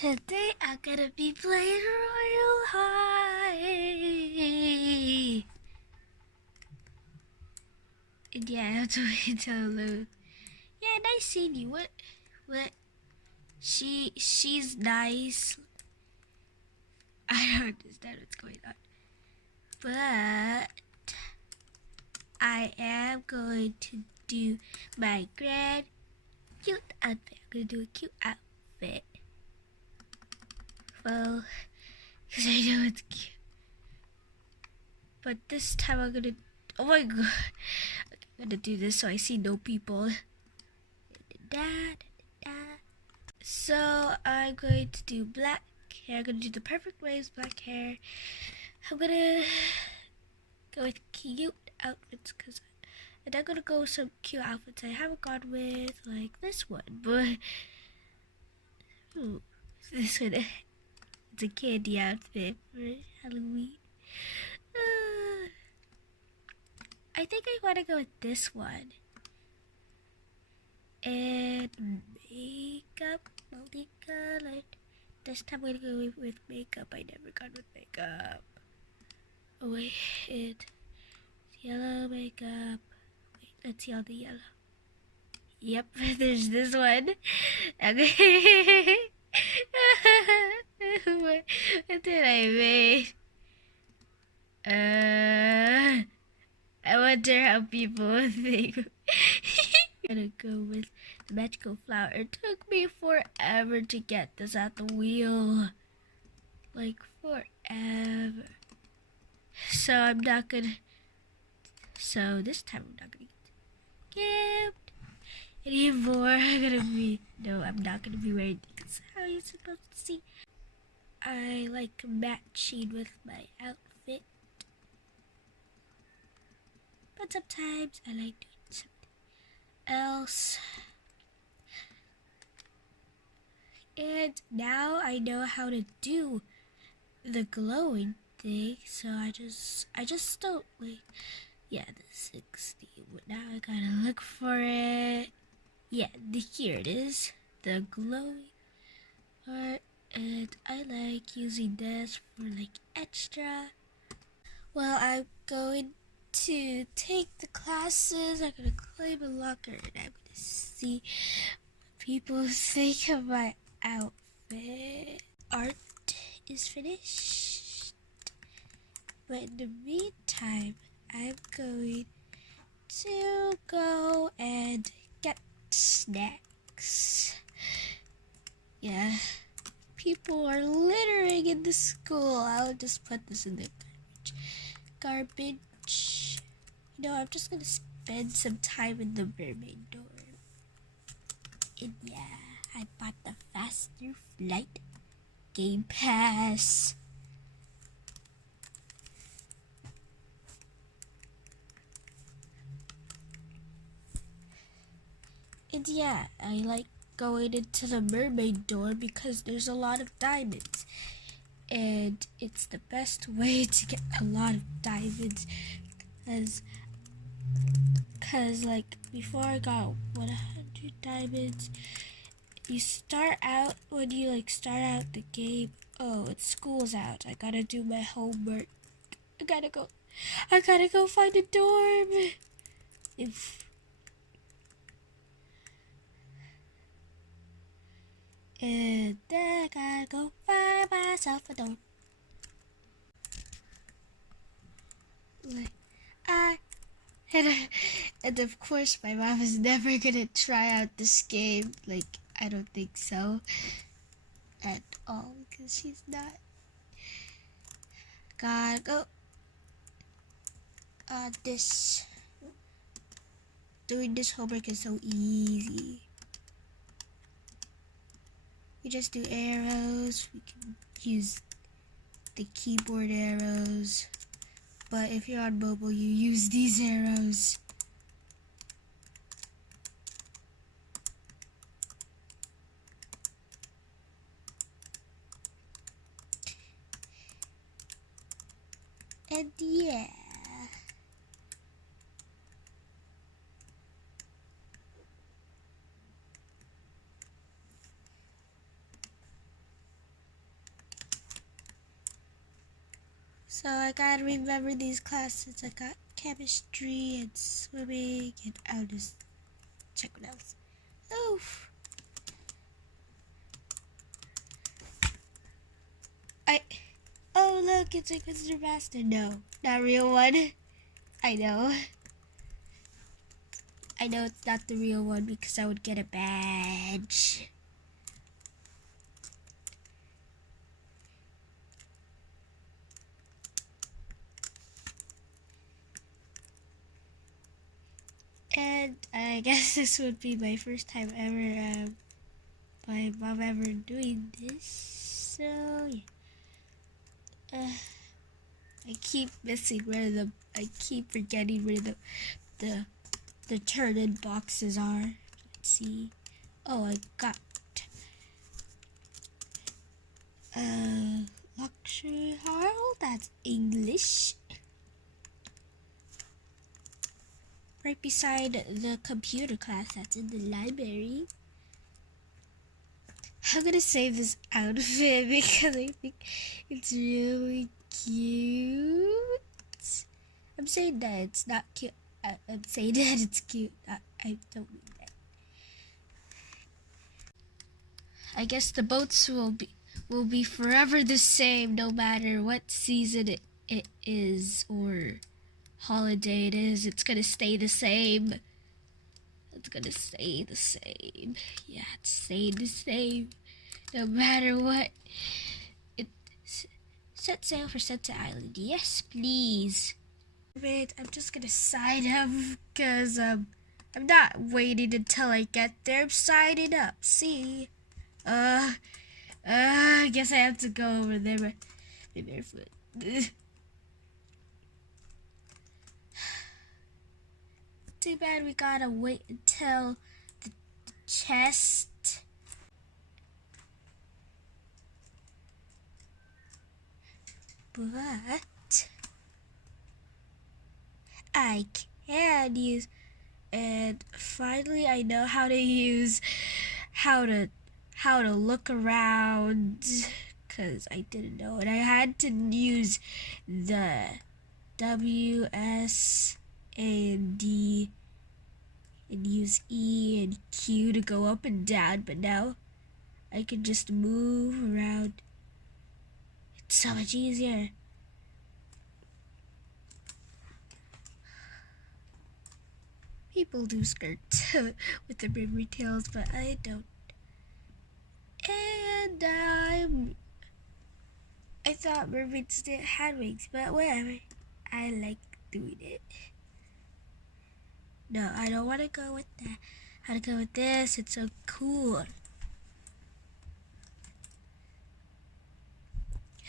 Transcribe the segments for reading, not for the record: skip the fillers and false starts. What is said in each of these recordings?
Today I'm gonna be playing Royal High. And yeah, I have to wait till load. Yeah, nice seeing you. What? She's nice. I don't understand what's going on. But I am going to do my grand cute outfit. I'm gonna do a cute outfit. Well, because I know it's cute. But this time I'm gonna, oh my god, okay, I'm gonna do this so I see no people. So I'm going to do black hair. I'm gonna do the perfect waves, black hair. I'm gonna go with cute outfits because I'm not gonna go with some cute outfits I haven't gone with, like this one, but this one, it's a candy outfit for Halloween. I think I want to go with this one. And makeup, multicolored. This time I'm gonna go with makeup. I never gone with makeup. Oh wait, it's yellow makeup. Wait, let's see all the yellow. Yep, there's this one. Okay. What did I make? I wonder how people think. I'm gonna go with the magical flower. It took me forever to get this out the wheel. Like forever. So I'm not gonna. So this time I'm not gonna get gift anymore. I'm gonna be. No, I'm not gonna be wearing these. How are you supposed to see? I like matching with my outfit. But sometimes I like doing something else. And now I know how to do the glowing thing, so I just don't like, yeah, the 60, but now I gotta look for it. Yeah, here it is, the glowing part, and I like using this for like extra. Well, I'm going to take the classes. I'm gonna claim a locker, and I'm gonna see what people think of my outfit. Art is finished, but in the meantime, I'm going to go and get snacks. Yeah, people are littering in the school. I'll just put this in the garbage. You know, I'm just gonna spend some time in the mermaid dorm. And yeah, I bought the faster flight game pass. And yeah, I like going into the mermaid dorm because there's a lot of diamonds. And it's the best way to get a lot of diamonds. Cause like before I got 100 diamonds, you start out, when you like start out the game, oh, it's school's out. I gotta do my homework. I gotta go find a dorm. And then I gotta go find myself a dorm. And of course my mom is never gonna try out this game. Like, I don't think so at all, because she's not. Gotta go. Doing this homework is so easy. We just do arrows. We can use the keyboard arrows. But if you're on mobile, you use these arrows. And yeah. So I gotta remember these classes. I got chemistry and swimming, and I'll just check what else. Oof. Oh look, it's like Mr. Master. No, not real one. I know. I know it's not the real one because I would get a badge. And I guess this would be my first time ever, my mom ever doing this. So yeah. I keep missing where I keep forgetting where the turn-in boxes are. Let's see. Oh, I got luxury hall. That's English. Right beside the computer class that's in the library. I'm gonna save this outfit because I think it's really cute. I'm saying that it's not cute. I'm saying that it's cute. I don't mean that. I guess the boats will be forever the same no matter what season it is or holiday it is. It's gonna stay the same. It's gonna stay the same. Yeah, it's staying the same no matter what. Set sail for Sunset Island. Yes, please. Wait, I'm just gonna sign up because I'm not waiting until I get there. I'm signing up. See? I guess I have to go over there, but be barefoot. Too bad we gotta wait until the chest. But I can use, and finally I know how to use, how to look around, because I didn't know it. I had to use the W, S, and D, and use E and Q to go up and down, but now I can just move around. It's so much easier. People do skirt with their memory tails, but I don't. And I thought mermaids didn't have wings, but whatever. I like doing it. No, I don't want to go with that. I want to go with this. It's so cool.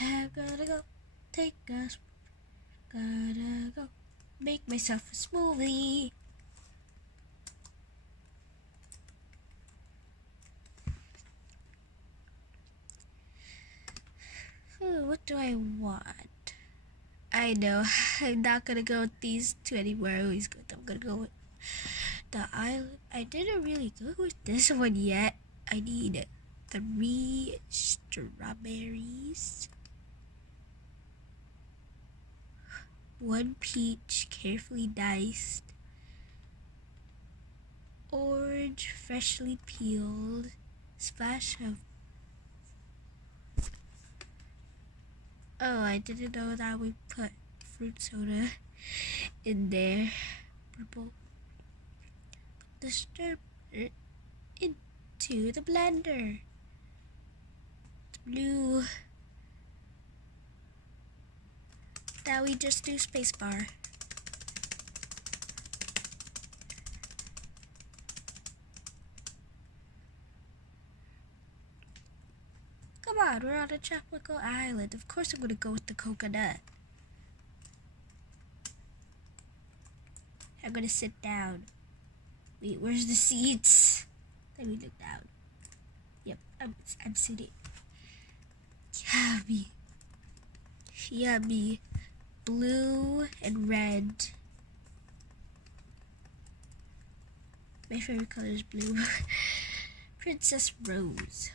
I'm gonna go take a swim. Gotta go make myself a smoothie. What do I want? I know. I'm not gonna go with these two anymore. I always go. I'm gonna go with the island. I didn't really go with this one yet. I need 3 strawberries, 1 peach carefully diced, orange freshly peeled, splash of. Oh, I didn't know that we put fruit soda in there. Purple. Put the strawberry into the blender. Blue. Now we just do spacebar. Come on, we're on a tropical island. Of course I'm gonna go with the coconut. I'm gonna sit down. Wait, where's the seats? Let me look down. Yep, I'm sitting. Yummy. Yummy. Blue and red. My favorite color is blue. Princess Rose.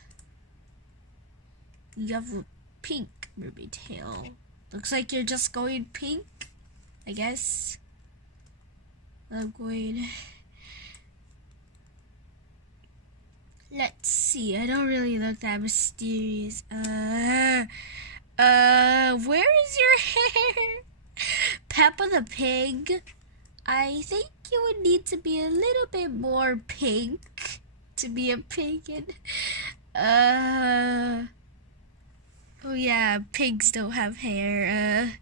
You have a pink mermaid tail. Looks like you're just going pink, I guess. I'm going... Let's see. I don't really look that mysterious. Where is your hair? Peppa the Pig. I think you would need to be a little bit more pink to be a pagan. Oh yeah, pigs don't have hair.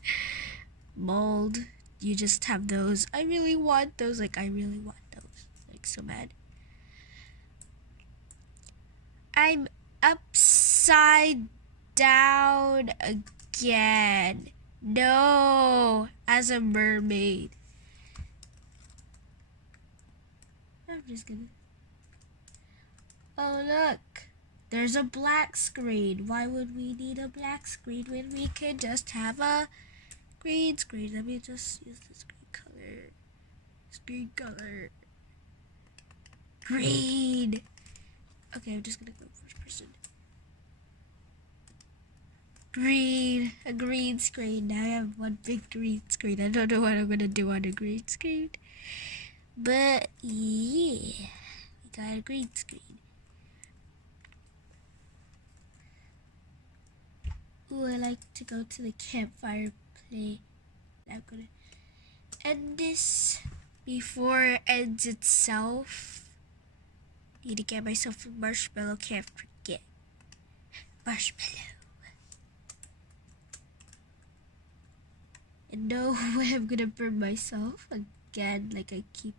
Mold, you just have those. I really want those. Like, I really want those. Like, so bad. I'm upside down again. No, as a mermaid. I'm just gonna... Oh, look. There's a black screen. Why would we need a black screen when we could just have a green screen? Let me just use this green color. Green color. Green. Okay, I'm just gonna go first person. Green. A green screen. Now I have one big green screen. I don't know what I'm gonna do on a green screen. But yeah, we got a green screen. Ooh, I like to go to the campfire play. I'm gonna end this before it ends itself. Need to get myself a marshmallow, can't forget. Marshmallow. And no way I'm gonna burn myself again like I keep.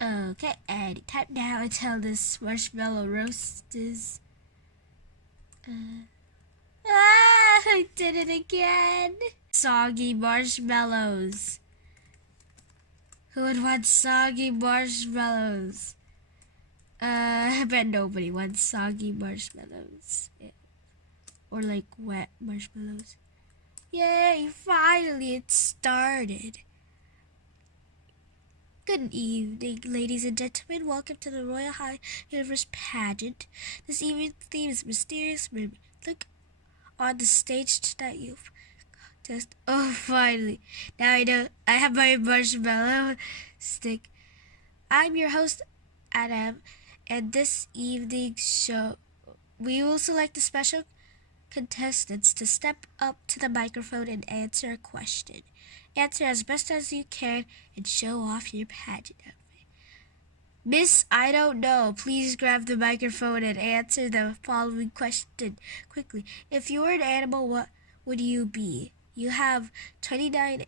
Okay, and time now until this marshmallow roast is... I did it again. Soggy marshmallows. Who would want soggy marshmallows? I bet nobody wants soggy marshmallows. Or like wet marshmallows. Yay, finally it started. Good evening, ladies and gentlemen. Welcome to the Royal High Universe pageant. This evening's theme is Mysterious Mermaid. Look on the stage tonight, you've just... Oh, finally. Now I know I have my marshmallow stick. I'm your host, Adam, and this evening's show, we will select the special contestants to step up to the microphone and answer a question. Answer as best as you can and show off your pageant outfit. Miss, I don't know. Please grab the microphone and answer the following question quickly. If you were an animal, what would you be? You have 27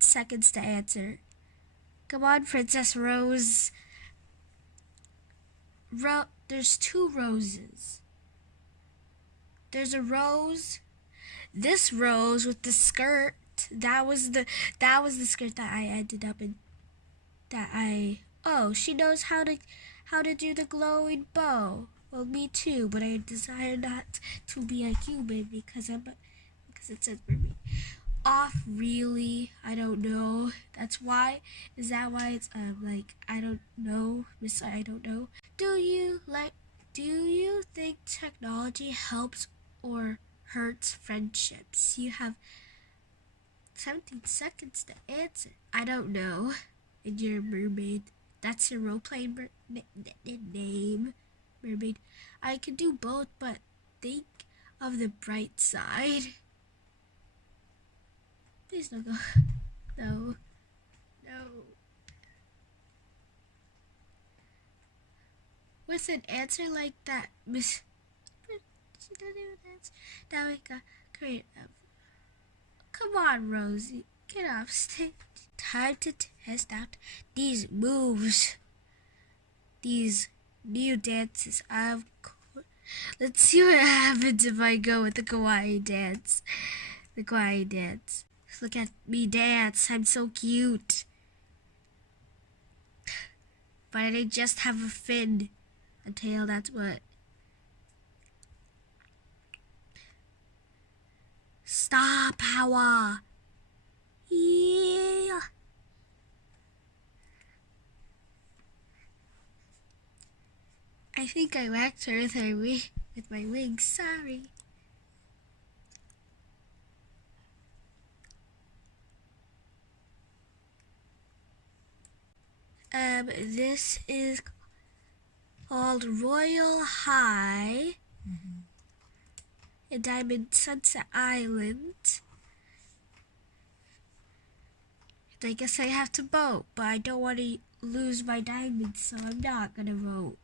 seconds to answer. Come on, Princess Rose. There's two roses. There's a rose. This rose with the skirt. That was the skirt that I ended up in. Oh, she knows how to do the glowing bow. Well, me too, but I desire not to be a human because it says mermaid. Off, really? I don't know. That's why. Is that why it's like, I don't know, Miss, I don't know. Do you think technology helps or hurts friendships? You have 17 seconds to answer. I don't know. And you're a mermaid. That's your role-playing name. Mermaid. I can do both, but think of the bright side. Please don't go. No. No. With an answer like that, Miss... She doesn't even answer. Now we got great. Come on, Rosie. Get off stage. Time to test out these moves. These new dances. Let's see what happens if I go with the kawaii dance. The kawaii dance. Look at me dance. I'm so cute. But I just have a fin. A tail, that's what. Star power. Yeah. I think I whacked her, Thermy. with my wings, sorry. This is called Royal High in Diamond Sunset Island. And I guess I have to vote, but I don't want to lose my diamonds, so I'm not gonna vote.